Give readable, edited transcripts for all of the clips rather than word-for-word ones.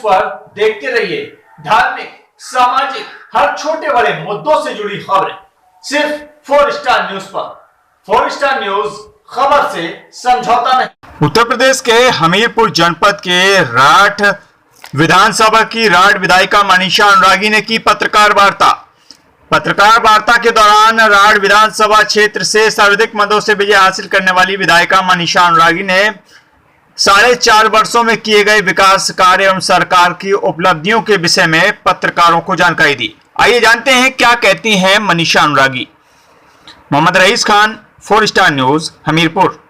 पर देखते रहिए धार्मिक, सामाजिक, हर छोटे बड़े मुद्दों से जुड़ी खबरें सिर्फ 4 स्टार न्यूज पर। 4 स्टार न्यूज, खबर से समझौता नहीं। उत्तर प्रदेश के हमीरपुर जनपद के राठ विधानसभा की राठ विधायिका मनीषा अनुरागी ने की पत्रकार वार्ता। पत्रकार वार्ता के दौरान राठ विधानसभा क्षेत्र से सर्वाधिक मतों से विजय हासिल करने वाली विधायिका मनीषा अनुरागी ने 4.5 वर्षों में किए गए विकास कार्य एवं सरकार की उपलब्धियों के विषय में पत्रकारों को जानकारी दी। आइए जानते हैं क्या कहती हैं मनीषा अनुरागी। Mohammad rice Khan, 4 star news, Hamirpur.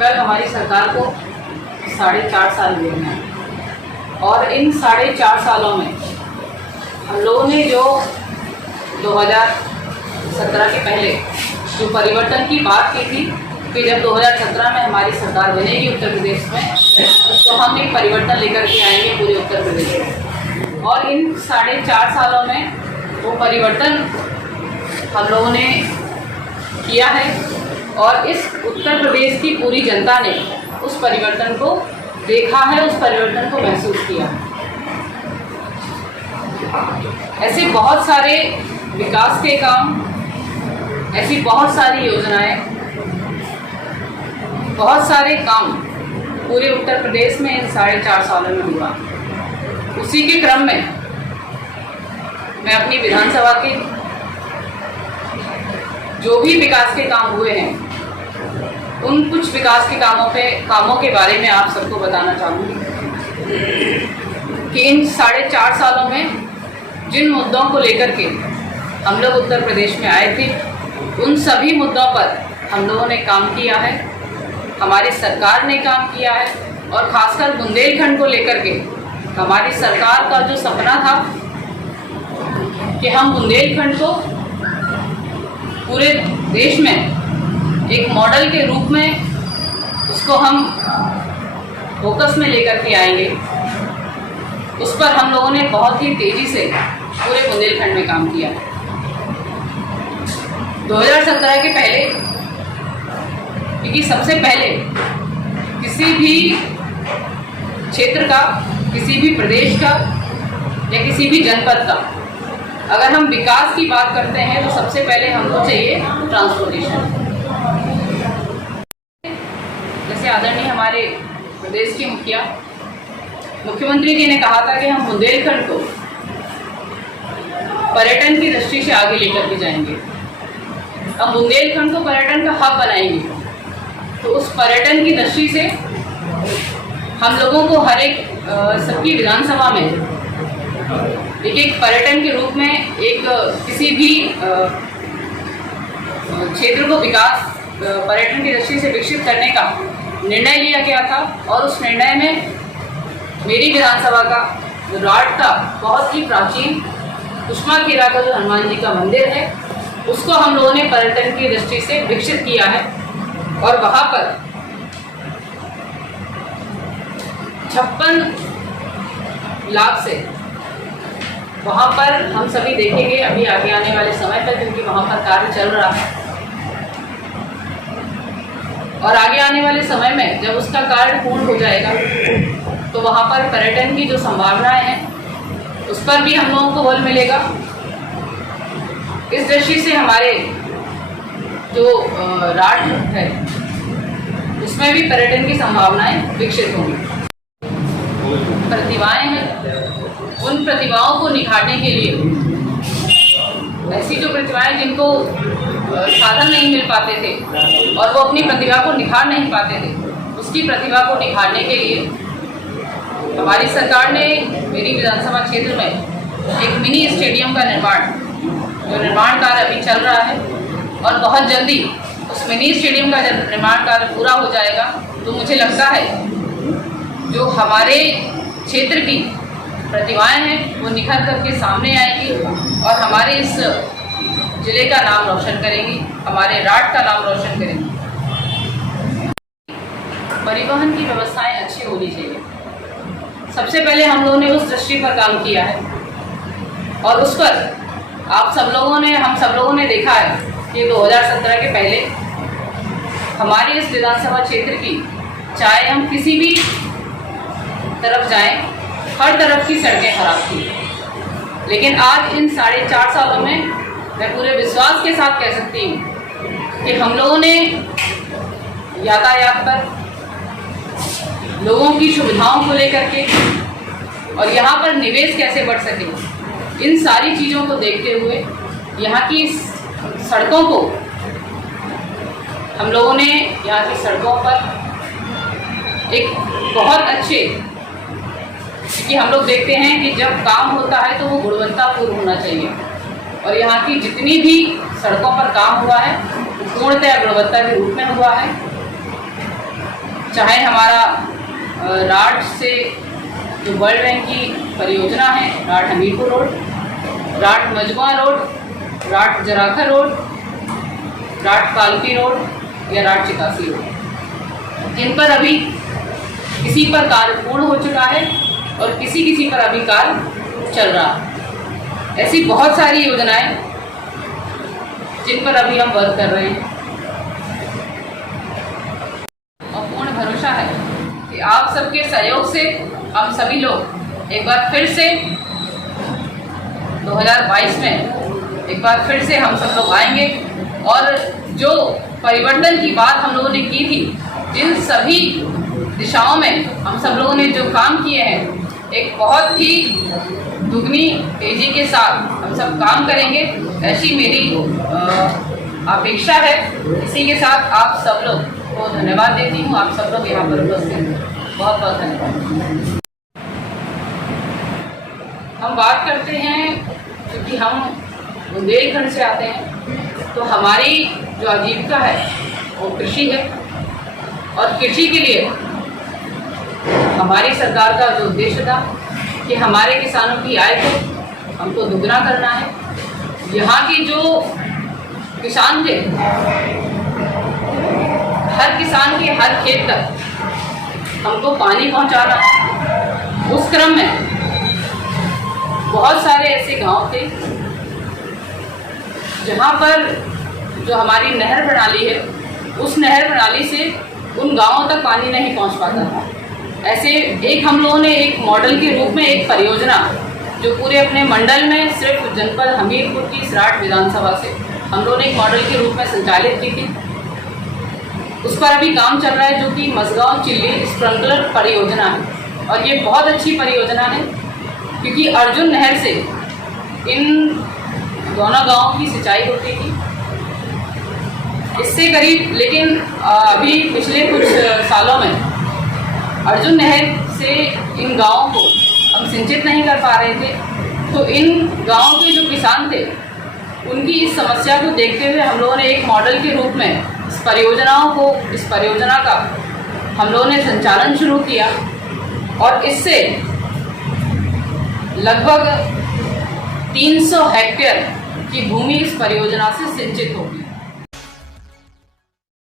कल हमारी सरकार को 4.5 साल हुए हैं और इन 4.5 सालों में हम लोगों ने जो 2017 के पहले जो परिवर्तन की बात की थी कि जब 2017 में हमारी सरकार बनेगी उत्तर प्रदेश में तो हम एक परिवर्तन लेकर के आएंगे पूरे उत्तर प्रदेश में। और इन 4.5 सालों में वो परिवर्तन हम लोगों ने किया है और इस उत्तर प्रदेश की पूरी जनता ने उस परिवर्तन को देखा है, उस परिवर्तन को महसूस किया है। ऐसे बहुत सारे विकास के काम, ऐसी बहुत सारी योजनाएं, बहुत सारे काम पूरे उत्तर प्रदेश में इन 4.5 सालों में हुआ। उसी के क्रम में मैं अपनी विधानसभा के जो भी विकास के काम हुए हैं उन कुछ विकास के कामों के बारे में आप सबको बताना चाहूँगी कि इन 4.5 सालों में जिन मुद्दों को लेकर के हम लोग उत्तर प्रदेश में आए थे उन सभी मुद्दों पर हम लोगों ने काम किया है, हमारी सरकार ने काम किया है। और खासकर बुंदेलखंड को लेकर के हमारी सरकार का जो सपना था कि हम बुंदेलखंड को पूरे देश में एक मॉडल के रूप में उसको हम फोकस में लेकर के आएंगे, उस पर हम लोगों ने बहुत ही तेजी से पूरे बुंदेलखंड में काम किया। 2017 के पहले, क्योंकि सबसे पहले किसी भी क्षेत्र का, किसी भी प्रदेश का या किसी भी जनपद का अगर हम विकास की बात करते हैं तो सबसे पहले हमको चाहिए ट्रांसपोर्टेशन। जैसे आदरणीय हमारे प्रदेश के मुख्यमंत्री जी ने कहा था कि हम बुंदेलखंड को पर्यटन की दृष्टि से आगे लेकर के जाएंगे, हम बुंदेलखंड को पर्यटन का हब बनाएंगे। तो उस पर्यटन की दृष्टि से हम लोगों को हर एक सबकी विधानसभा में एक पर्यटन के रूप में एक किसी भी क्षेत्र को विकास पर्यटन की दृष्टि से विकसित करने का निर्णय लिया गया था। और उस निर्णय में मेरी विधानसभा का जो राठ का बहुत ही प्राचीन कुष्माखेरा का जो हनुमान जी का मंदिर है उसको हम लोगों ने पर्यटन की दृष्टि से विकसित किया है। और वहाँ पर 56 लाख से वहाँ पर हम सभी देखेंगे अभी आगे आने वाले समय पर, क्योंकि वहाँ पर कार्य चल रहा है और आगे आने वाले समय में जब उसका कार्य पूर्ण हो जाएगा तो वहाँ पर पर्यटन की जो संभावनाएं हैं उस पर भी हम लोगों को बल मिलेगा। इस दृष्टि से हमारे जो राठ है उसमें भी पर्यटन की संभावनाएं विकसित होंगी। प्रतिभाएं हैं, उन प्रतिभाओं को निखारने के लिए, ऐसी जो प्रतिभाएं जिनको साधन नहीं मिल पाते थे और वो अपनी प्रतिभा को निखार नहीं पाते थे, उसकी प्रतिभा को निखारने के लिए हमारी सरकार ने मेरी विधानसभा क्षेत्र में एक मिनी स्टेडियम का निर्माण कार्य अभी चल रहा है और बहुत जल्दी उस मिनी स्टेडियम का जब निर्माण कार्य पूरा हो जाएगा तो मुझे लगता है जो हमारे क्षेत्र की प्रतिभाएं हैं वो निखर करके सामने आएंगी और हमारे इस जिले का नाम रोशन करेंगी, हमारे राठ का नाम रोशन करेंगी। परिवहन की व्यवस्थाएं अच्छी होनी चाहिए। सबसे पहले हम लोगों ने उस दृष्टि पर काम किया है और उस पर हम सब लोगों ने देखा है कि 2017 के पहले हमारे इस विधानसभा क्षेत्र की, चाहे हम किसी भी तरफ जाएं, हर तरफ की सड़कें खराब थी। लेकिन आज इन 4.5 सालों में मैं पूरे विश्वास के साथ कह सकती हूँ कि हम लोगों ने यातायात पर, लोगों की सुविधाओं को लेकर के और यहाँ पर निवेश कैसे बढ़ सके, इन सारी चीज़ों को देखते हुए यहाँ की सड़कों को, हम लोगों ने यहाँ की सड़कों पर एक बहुत अच्छे, क्योंकि हम लोग देखते हैं कि जब काम होता है तो वो गुणवत्तापूर्ण होना चाहिए, और यहाँ की जितनी भी सड़कों पर काम हुआ है वो पूर्णतः गुणवत्ता के रूप में हुआ है। चाहे हमारा राठ से जो वर्ल्ड बैंक की परियोजना है, राठ हमीरपुर रोड, राठ मजवा रोड, राठ जराखा रोड, राठ कालपी रोड या राठ चिकासी रोड, इन पर अभी किसी पर कार्य पूर्ण हो चुका है और किसी पर अभी कार्य चल रहा है। ऐसी बहुत सारी योजनाएं जिन पर अभी हम वर्क कर रहे हैं, और पूर्ण भरोसा है कि आप सबके सहयोग से हम सभी लोग एक बार फिर से 2022 में एक बार फिर से हम सब लोग आएंगे, और जो परिवर्तन की बात हम लोगों ने की थी, जिन सभी दिशाओं में हम सब लोगों ने जो काम किए हैं, एक बहुत ही दुगनी तेजी के साथ हम सब काम करेंगे, ऐसी मेरी अपेक्षा है। इसी के साथ आप सब लोग को धन्यवाद देती हूँ। आप सब लोग यहाँ पर उपस्थित हैं, बहुत बहुत धन्यवाद। हम बात करते हैं, क्योंकि हम बुंदेलखंड से आते हैं, तो हमारी जो आजीविका है वो कृषि है, और कृषि के लिए हमारी सरकार का जो उद्देश्य था कि हमारे किसानों की आय को हमको दुगना करना है। यहाँ के जो किसान थे, हर किसान के हर खेत तक हमको पानी पहुँचाना है। उस क्रम में बहुत सारे ऐसे गांव थे जहाँ पर जो हमारी नहर प्रणाली है, उस नहर प्रणाली से उन गांवों तक पानी नहीं पहुँच पाता था। ऐसे एक हम लोगों ने एक मॉडल के रूप में एक परियोजना जो पूरे अपने मंडल में सिर्फ जनपद हमीरपुर की सराठ विधानसभा से हम लोगों ने एक मॉडल के रूप में संचालित की थी। उस पर अभी काम चल रहा है, जो कि मसगांव चिल्ली स्प्रिंकलर परियोजना है, और ये बहुत अच्छी परियोजना है, क्योंकि अर्जुन नहर से इन दोनों गांवों की सिंचाई होती थी। इससे करीब, लेकिन अभी पिछले कुछ सालों में अर्जुन नहर से इन गांवों को हम सिंचित नहीं कर पा रहे थे, तो इन गांवों के जो किसान थे उनकी इस समस्या को देखते हुए हम लोगों ने एक मॉडल के रूप में इस परियोजना का हम लोगों ने संचालन शुरू किया, और इससे लगभग 300 हेक्टेयर की भूमि इस परियोजना से सिंचित हो।